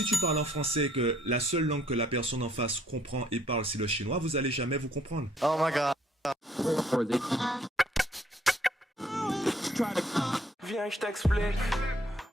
si tu parles en français et que la seule langue que la personne en face comprend et parle, c'est le chinois, vous allez jamais vous comprendre. Oh my god. Viens, je t'explique.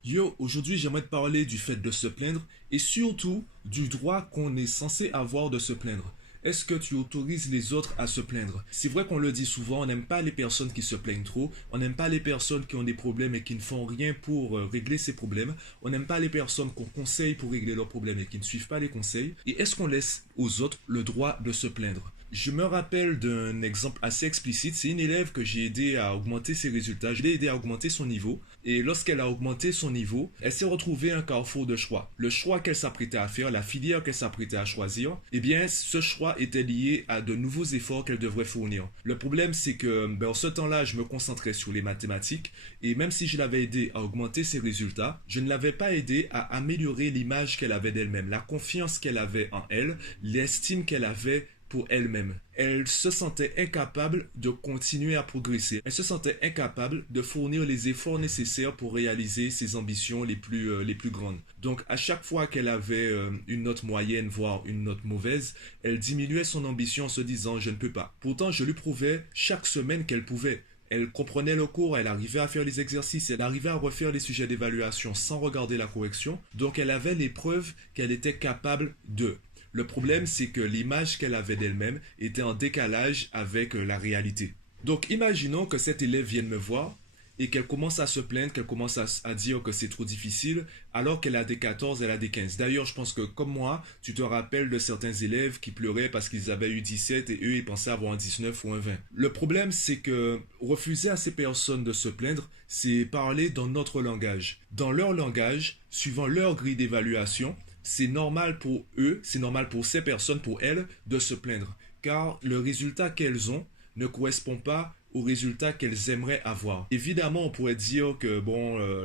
Yo, aujourd'hui j'aimerais te parler du fait de se plaindre et surtout du droit qu'on est censé avoir de se plaindre. Est-ce que tu autorises les autres à se plaindre? C'est vrai qu'on le dit souvent, on n'aime pas les personnes qui se plaignent trop, on n'aime pas les personnes qui ont des problèmes et qui ne font rien pour régler ces problèmes, on n'aime pas les personnes qu'on conseille pour régler leurs problèmes et qui ne suivent pas les conseils. Et est-ce qu'on laisse aux autres le droit de se plaindre? Je me rappelle d'un exemple assez explicite, c'est une élève que j'ai aidé à augmenter ses résultats, je l'ai aidé à augmenter son niveau, et lorsqu'elle a augmenté son niveau, elle s'est retrouvée à un carrefour de choix. Le choix qu'elle s'apprêtait à faire, la filière qu'elle s'apprêtait à choisir, eh bien ce choix était lié à de nouveaux efforts qu'elle devrait fournir. Le problème c'est que en ce temps-là, je me concentrais sur les mathématiques, et même si je l'avais aidé à augmenter ses résultats, je ne l'avais pas aidé à améliorer l'image qu'elle avait d'elle-même, la confiance qu'elle avait en elle, l'estime qu'elle avait pour elle-même. Elle se sentait incapable de continuer à progresser. Elle se sentait incapable de fournir les efforts nécessaires pour réaliser ses ambitions les plus grandes. Donc à chaque fois qu'elle avait une note moyenne, voire une note mauvaise, elle diminuait son ambition en se disant « je ne peux pas ». Pourtant, je lui prouvais chaque semaine qu'elle pouvait. Elle comprenait le cours, elle arrivait à faire les exercices, elle arrivait à refaire les sujets d'évaluation sans regarder la correction. Donc elle avait les preuves qu'elle était capable de. Le problème, c'est que l'image qu'elle avait d'elle-même était en décalage avec la réalité. Donc, imaginons que cette élève vienne me voir et qu'elle commence à se plaindre, qu'elle commence à dire que c'est trop difficile, alors qu'elle a des 14, elle a des 15. D'ailleurs, je pense que comme moi, tu te rappelles de certains élèves qui pleuraient parce qu'ils avaient eu 17 et eux, ils pensaient avoir un 19 ou un 20. Le problème, c'est que refuser à ces personnes de se plaindre, c'est parler dans notre langage. Dans leur langage, suivant leur grille d'évaluation, c'est normal pour eux, c'est normal pour ces personnes, pour elles, de se plaindre. Car le résultat qu'elles ont ne correspond pas au résultat qu'elles aimeraient avoir. Évidemment, on pourrait dire que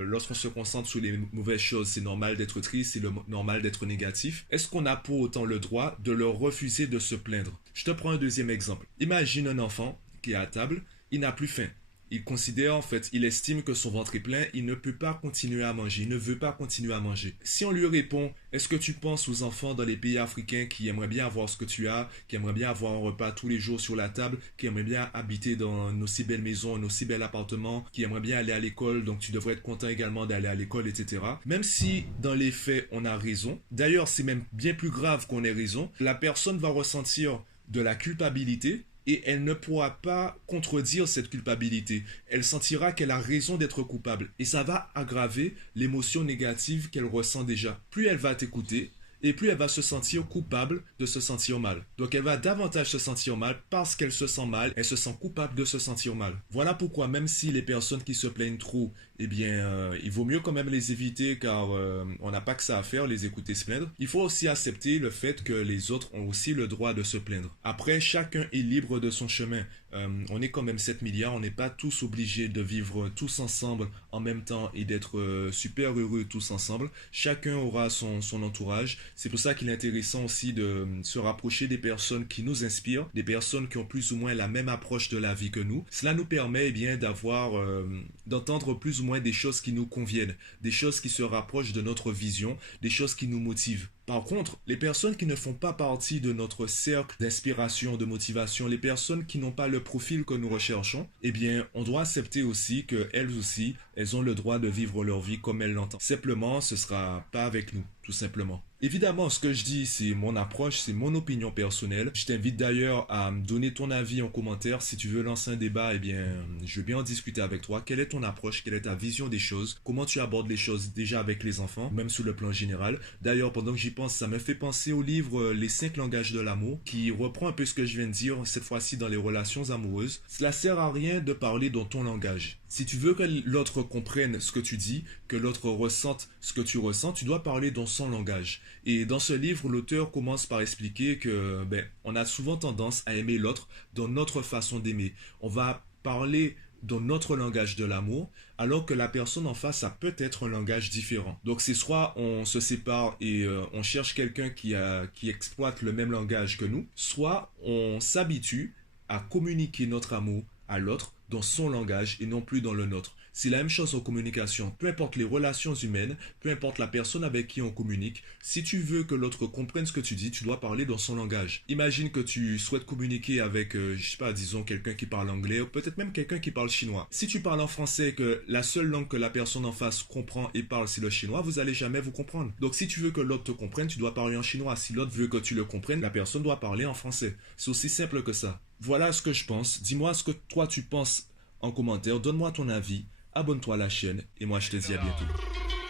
lorsqu'on se concentre sur les mauvaises choses, c'est normal d'être triste, c'est normal d'être négatif. Est-ce qu'on a pour autant le droit de leur refuser de se plaindre? Je te prends un deuxième exemple. Imagine un enfant qui est à table, il n'a plus faim. Il considère il estime que son ventre est plein, il ne peut pas continuer à manger, il ne veut pas continuer à manger. Si on lui répond, est-ce que tu penses aux enfants dans les pays africains qui aimeraient bien avoir ce que tu as, qui aimeraient bien avoir un repas tous les jours sur la table, qui aimeraient bien habiter dans nos si belles maisons, nos si bels appartements, qui aimeraient bien aller à l'école, donc tu devrais être content également d'aller à l'école, etc. Même si dans les faits on a raison, d'ailleurs c'est même bien plus grave qu'on ait raison, la personne va ressentir de la culpabilité, et elle ne pourra pas contredire cette culpabilité. Elle sentira qu'elle a raison d'être coupable. Et ça va aggraver l'émotion négative qu'elle ressent déjà. Plus elle va t'écouter, et plus elle va se sentir coupable de se sentir mal. Donc elle va davantage se sentir mal parce qu'elle se sent mal, elle se sent coupable de se sentir mal. Voilà pourquoi même si les personnes qui se plaignent trop, eh bien, il vaut mieux quand même les éviter car on n'a pas que ça à faire, les écouter se plaindre. Il faut aussi accepter le fait que les autres ont aussi le droit de se plaindre. Après, chacun est libre de son chemin. On est quand même 7 milliards, on n'est pas tous obligés de vivre tous ensemble en même temps et d'être super heureux tous ensemble. Chacun aura son entourage. C'est pour ça qu'il est intéressant aussi de se rapprocher des personnes qui nous inspirent, des personnes qui ont plus ou moins la même approche de la vie que nous. Cela nous permet d'entendre plus ou moins des choses qui nous conviennent, des choses qui se rapprochent de notre vision, des choses qui nous motivent. Par contre, les personnes qui ne font pas partie de notre cercle d'inspiration, de motivation, les personnes qui n'ont pas le profil que nous recherchons, eh bien, on doit accepter aussi qu'elles aussi, elles ont le droit de vivre leur vie comme elles l'entendent. Simplement, ce sera pas avec nous, tout simplement. Évidemment, ce que je dis, c'est mon approche, c'est mon opinion personnelle. Je t'invite d'ailleurs à me donner ton avis en commentaire. Si tu veux lancer un débat, eh bien, je veux bien en discuter avec toi. Quelle est ton approche? Quelle est ta vision des choses? Comment tu abordes les choses déjà avec les enfants, même sur le plan général? D'ailleurs, pendant que j'y pense, ça me fait penser au livre Les 5 langages de l'amour, qui reprend un peu ce que je viens de dire, cette fois-ci dans les relations amoureuses. Cela sert à rien de parler dans ton langage. Si tu veux que l'autre comprenne ce que tu dis, que l'autre ressente ce que tu ressens, tu dois parler dans son langage. Et dans ce livre, l'auteur commence par expliquer que on a souvent tendance à aimer l'autre dans notre façon d'aimer. On va parler dans notre langage de l'amour, alors que la personne en face a peut-être un langage différent. Donc c'est soit on se sépare et on cherche quelqu'un qui exploite le même langage que nous, soit on s'habitue à communiquer notre amour à l'autre dans son langage et non plus dans le nôtre. C'est la même chose en communication. Peu importe les relations humaines, peu importe la personne avec qui on communique, si tu veux que l'autre comprenne ce que tu dis, tu dois parler dans son langage. Imagine que tu souhaites communiquer avec, je sais pas, disons quelqu'un qui parle anglais ou peut-être même quelqu'un qui parle chinois. Si tu parles en français et que la seule langue que la personne en face comprend et parle c'est le chinois, vous allez jamais vous comprendre. Donc si tu veux que l'autre te comprenne, tu dois parler en chinois. Si l'autre veut que tu le comprennes, la personne doit parler en français. C'est aussi simple que ça. Voilà ce que je pense. Dis-moi ce que toi tu penses en commentaire. Donne-moi ton avis. Abonne-toi à la chaîne et moi je te dis à bientôt.